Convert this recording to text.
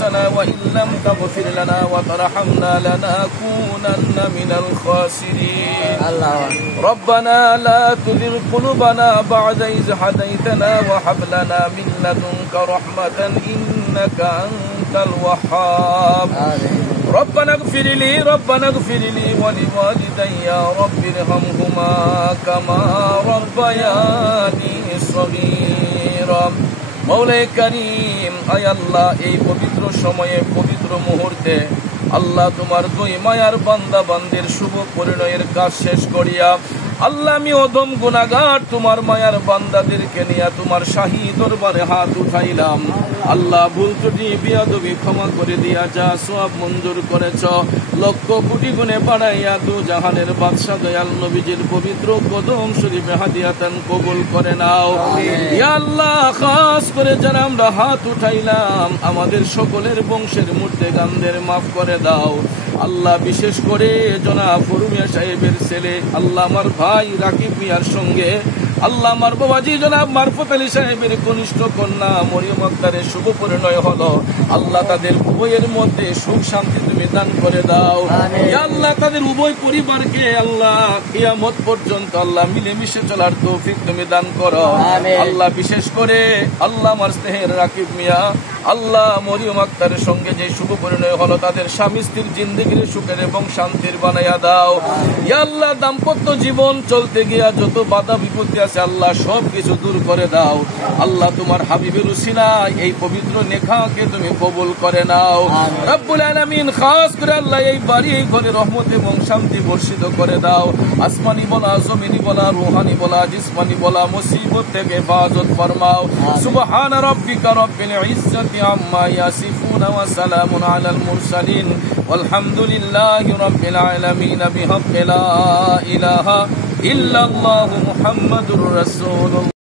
أنفسنا وإن لم تغفر لنا وترحمنا لنكونن من الخاسرين ربنا لا تزغ قلوبنا بعد إذ هديتنا وهب لنا من لدنك رحمة إنك أنت الوهاب ربنا اغفر لي ولوالدي رب ارحمهما كما ربياني صغيرا মওলাই করিম আয় আল্লাহ এই পবিত্র সময়ে পবিত্র মুহূর্তে আল্লাহ তোমার দুই মায়ার বান্দা বান্দির শুভ পরিণয়ের কাজ শেষ করিয়া আল্লাহ আমি অদম গুনাহগার তোমার মায়ার বান্দাদেরকে নিয়ে তোমার শাহী দরবারে হাত উঠাইলাম আল্লাহ ভুল ত্রুটি বিয়াদবি ক্ষমা করে দিয়া যা সওয়াব মঞ্জুর করেছ লক্ষ কোটি গুণে বাড়াইয়া দু জাহানের বাদশা দয়াল নবীজির পবিত্র কদম শরীফে হাদিয়াতান কবুল করে নাও ইয়া আল্লাহ খাস করে যারা আমরা হাত উঠাইলাম আমাদের সকলের বংশের মুর্দেগানদের মাফ করে দাও আল্লাহ বিশেষ করে জনাব ফরুমিয়া সাহেবের ছেলে আল্লাহ আমার ভাই রাকিব মিয়ার সঙ্গে আল্লাহ আমার বাবাজি জনাব মারফত আলী সাহেবের কনিষ্ঠ কন্যা মরিয়ম আক্তারের শুভ পরিণয় হলো আল্লাহ তাদের উভয়ের মধ্যে সুখ শান্তি তুমি দান করে দাও ইয়া আল্লাহ তাদের উভয় পরিবারকে আল্লাহ কিয়ামত পর্যন্ত আল্লাহ মিলেমিশে চলার তৌফিক তুমি দান করো আল্লাহ বিশেষ করে আল্লাহ আমার স্নেহের রাকিব মিয়া আল্লাহ মরিয়ম আক্তারের সঙ্গে যে শুভ পরিণয় হলো তাদের স্বামী স্ত্রীর জিন্দেগির সুখের এবং শান্তির বানাইয়া দাও ইয়া আল্লাহ দাম্পত্য জীবন চলতে গিয়া যত বাধা বিপত্তি আছে আল্লাহ সব কিছু দূর করে দাও আল্লাহ তোমার হাবিবের উসিলায় এই পবিত্র নেকাকে তুমি কবুল করে নাও রব্বুল আলামিন খাস করে আল্লাহ এই বাড়ি এই ঘরে রহমত এবং শান্তি বর্ষিত করে দাও আসমানি বলা জমিনি বলা রুহানি বলা জিসমানি বলা মুসিবত থেকে হেফাজত ফরমাও সুবহান রাব্বিকা রব্বিল ইজ্জাতি আম্মা ইয়াসিফুন ওয়া সালামুন আলাল মুরসালিন ওয়ালহামদুলিল্লাহি রাব্বিল আলামিন বিহাক্কি লা ইলাহা ইল্লাল্লাহু মুহাম্মাদুর রাসূলুল্লাহ।